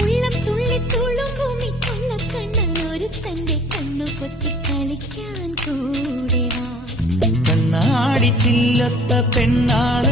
ഉള്ളം തുള്ളി തുളുമ്പും ഈ കൊള്ളക്കണ്ണൻ ഒരു തന്റെ കണ്ണു കൊത്തി കളിക്കാൻ കൂടെ വാ. കണ്ണാടി ചില്ലത്ത പെണ്ണാള